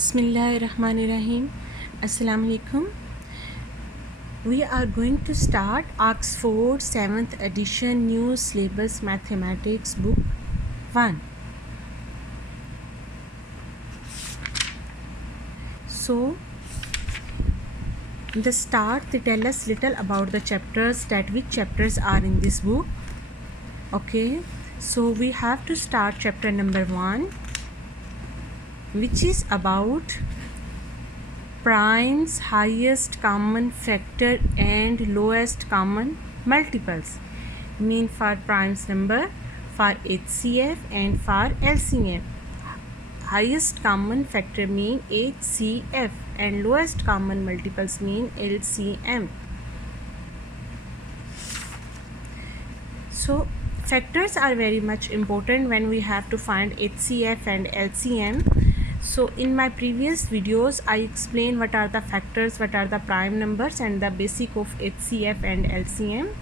Bismillahirrahmanirrahim. Assalamu alaikum. We are going to start Oxford 7th edition new syllabus mathematics book 1. So in the start they tell us little about the chapters, that which chapters are in this book. Okay, so we have to start chapter number 1, which is about primes, highest common factor and lowest common multiples, mean for primes number, for HCF and for LCM. Highest common factor mean HCF and lowest common multiples mean LCM. So factors are very much important when we have to find HCF and LCM. So in my previous videos I explained what are the factors, what are the prime numbers and the basic of HCF and LCM.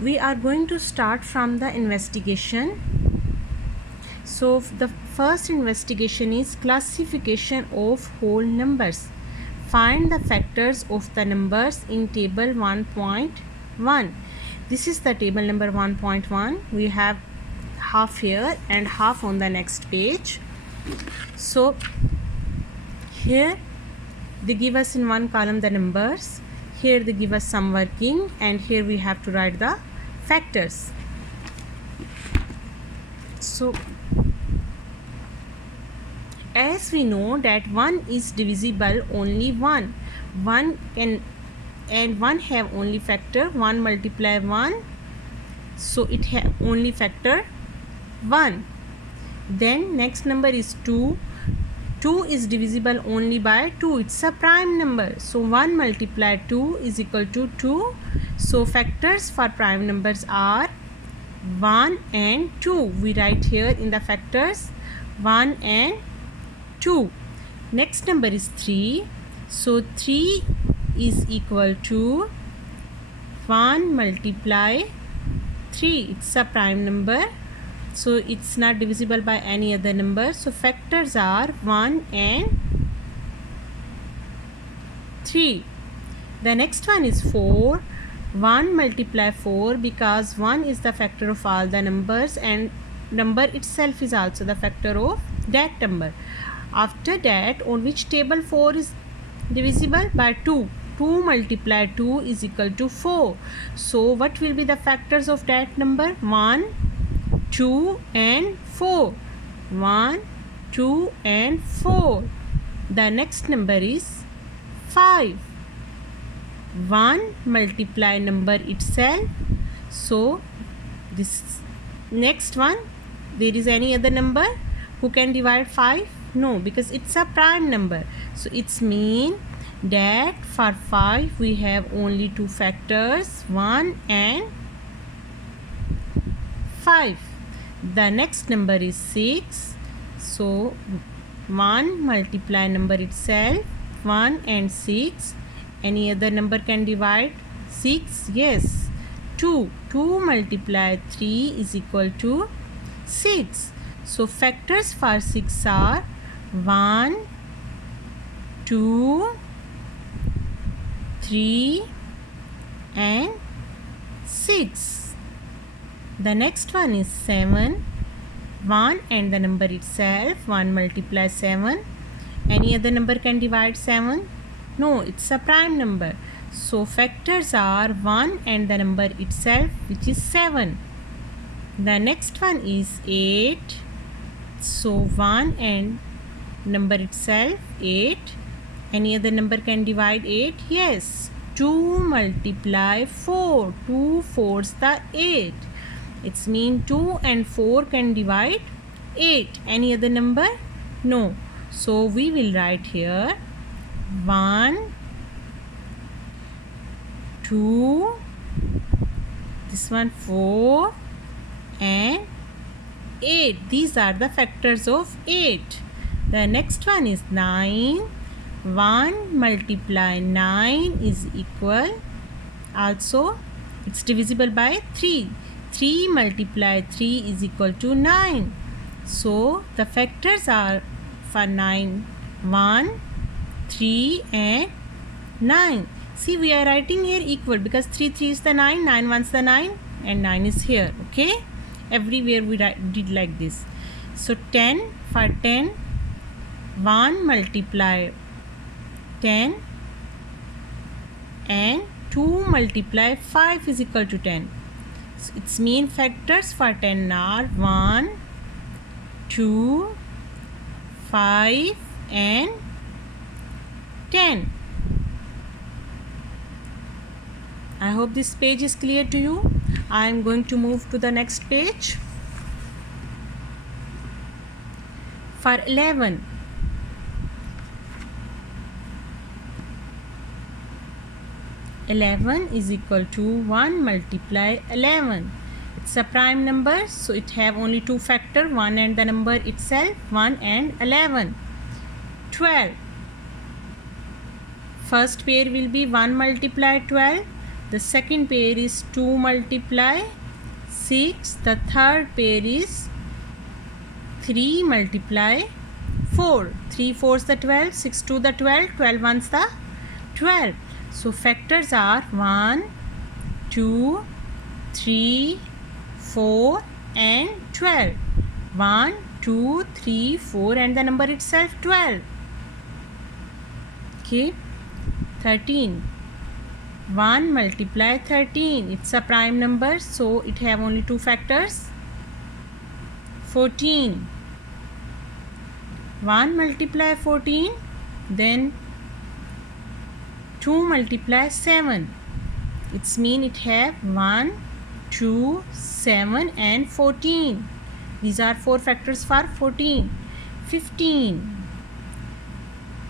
We are going to start from the investigation. So the first investigation is classification of whole numbers. Find the factors of the numbers in table 1.1. This is the table number 1.1. We have half here and half on the next page. So here they give us in one column the numbers, here they give us some working, and here we have to write the factors. So as we know that 1 is divisible only 1 can, and 1 have only factor 1 multiply 1, so it have only factor 1. Then next number is 2. 2 is divisible only by 2. It's a prime number. So 1 multiplied 2 is equal to 2. So factors for prime numbers are 1 and 2. We write here in the factors 1 and 2. Next number is 3. So 3 is equal to 1 multiply 3. It's a prime number, so it's not divisible by any other number. So factors are 1 and 3. The next one is 4. 1 multiply 4, because 1 is the factor of all the numbers and number itself is also the factor of that number. After that, on which table 4 is divisible? By 2. 2 multiply 2 is equal to 4. So what will be the factors of that number? 1, 2 and 4. 1, 2 and 4. The next number is 5. 1 multiply number itself. So this next one, there is any other number who can divide 5? No, because it's a prime number. So it's mean that for 5 we have only two factors, 1 and 5. The next number is 6. So 1 multiply number itself, 1 and 6. Any other number can divide 6? Yes. 2. 2 multiply 3 is equal to 6. So factors for 6 are 1, 2, 3 and 6. The next one is 7. 1 and the number itself, 1 multiply 7. Any other number can divide 7? No, it's a prime number. So factors are 1 and the number itself, which is 7. The next one is 8. So 1 and number itself, 8. Any other number can divide 8? Yes. 2 multiply 4. 2 4s the 8. It's mean 2 and 4 can divide 8. Any other number? No. So we will write here 1, 2, this one 4 and 8. These are the factors of 8. The next one is 9. 1 multiply 9 is equal, also it's divisible by 3. 3 multiply 3 is equal to 9. So the factors are for 9 1, 3 and 9. See, we are writing here equal because 3 3 is the 9, 9 1 is the 9 and 9 is here. Okay, everywhere we did like this. So 10, for 10, 1 multiply 10 and 2 multiply 5 is equal to 10. So its mean factors for 10 are 1, 2, 5 and 10. I hope this page is clear to you. I am going to move to the next page. For 11, is equal to 1 multiply 11. It's a prime number, so it have only two factor, 1 and the number itself, 1 and 11. 12. First pair will be 1 multiply 12. The second pair is 2 multiply 6. The third pair is 3 multiply 4. 3 4s the 12, 6 2 the 12, 12 1s the 12. So factors are 1, 2, 3, 4 and 12. 1, 2, 3, 4 and the number itself 12. Okay. 13. 1 multiply 13. It's a prime number, so it have only two factors. 14. 1 multiply 14. Then 2 multiply 7. It's mean it have 1, 2, 7 and 14. These are four factors for 14. 15.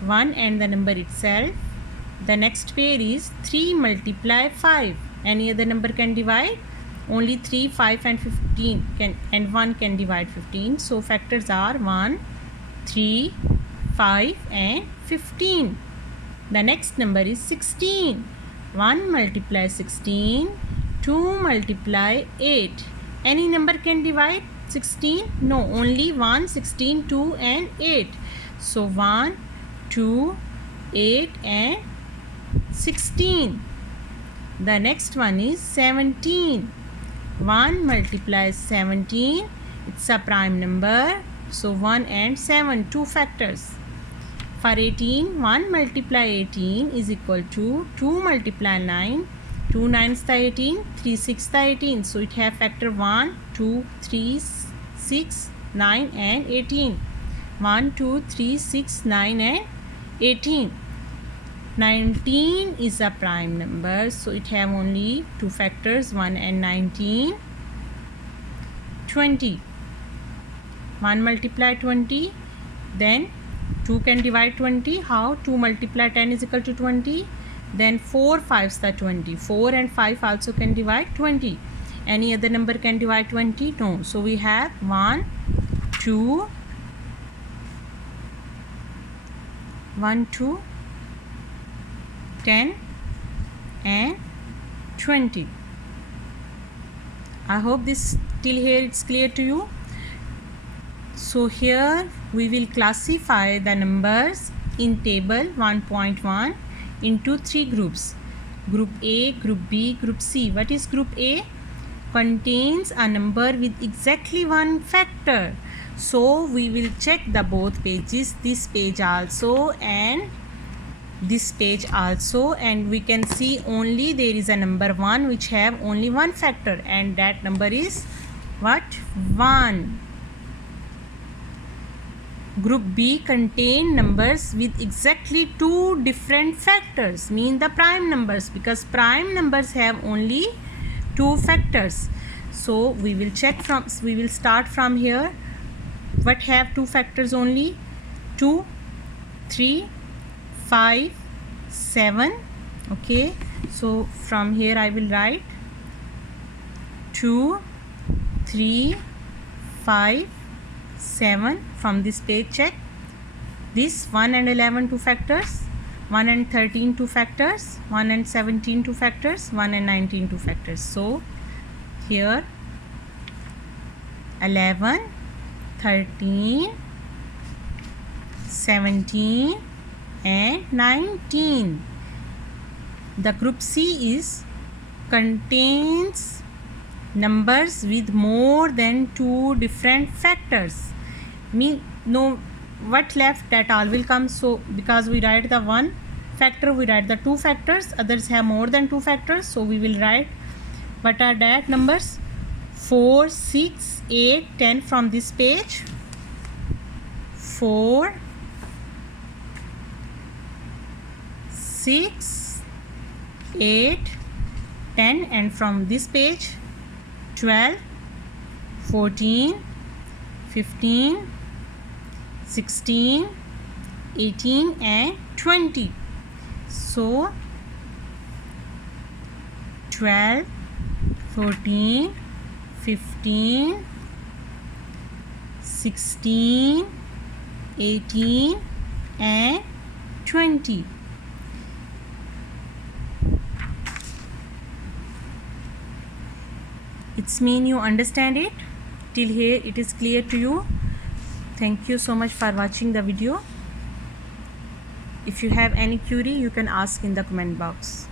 1 and the number itself. The next pair is 3 multiply 5. Any other number can divide. Only 3, 5 and 15 can, and 1 can divide 15. So factors are 1, 3, 5 and 15. The next number is 16. 1 multiply 16. 2 multiply 8. Any number can divide 16? No, only 1, 16, 2 and 8. So 1, 2, 8 and 16. The next one is 17. 1 multiply 17. It's a prime number. So 1 and 7, two factors. For 18, 1 multiply 18 is equal to 2 multiply 9. 2 9s the 18, 3 6 the 18. So it have factor 1, 2, 3, 6, 9 and 18. 1, 2, 3, 6, 9 and 18. 19 is a prime number, so it have only two factors, 1 and 19. 20. 1 multiply 20. Then 2 can divide 20. How? 2 multiply 10 is equal to 20. Then 4 5s the 20. 4 and 5 also can divide 20. Any other number can divide 20? No. So we have 1, 2, 10 and 20. I hope this till here it's clear to you. So here we will classify the numbers in table 1.1 into three groups. Group A, Group B, Group C. What is Group A? Contains a number with exactly one factor. So we will check the both pages, this page also and this page also, and we can see only there is a number 1 which have only one factor, and that number is what? 1. Group B contain numbers with exactly two different factors, mean the prime numbers, because prime numbers have only two factors. So we will start from here. What have two factors only? 2, 3, 5, 7. Okay, so from here I will write 2, 3, 5, 7. From this page check. This 1 and 11 two factors, 1 and 13 two factors, 1 and 17 two factors, 1 and 19 two factors. So here 11, 13, 17 and 19. The group C contains numbers with more than 2 different factors. No, what left, that all will come. So because we write the one factor, we write the two factors. Others have more than 2 factors, so we will write what are that numbers: 4, 6, 8, 10 from this page. 4, 6, 8, 10, and from this page 12, 14, 15, 16, 18 and 20. So 12, 14, 15, 16, 18 and 20. It's mean you understand it. Till here it is clear to you. Thank you so much for watching the video. If you have any query, you can ask in the comment box.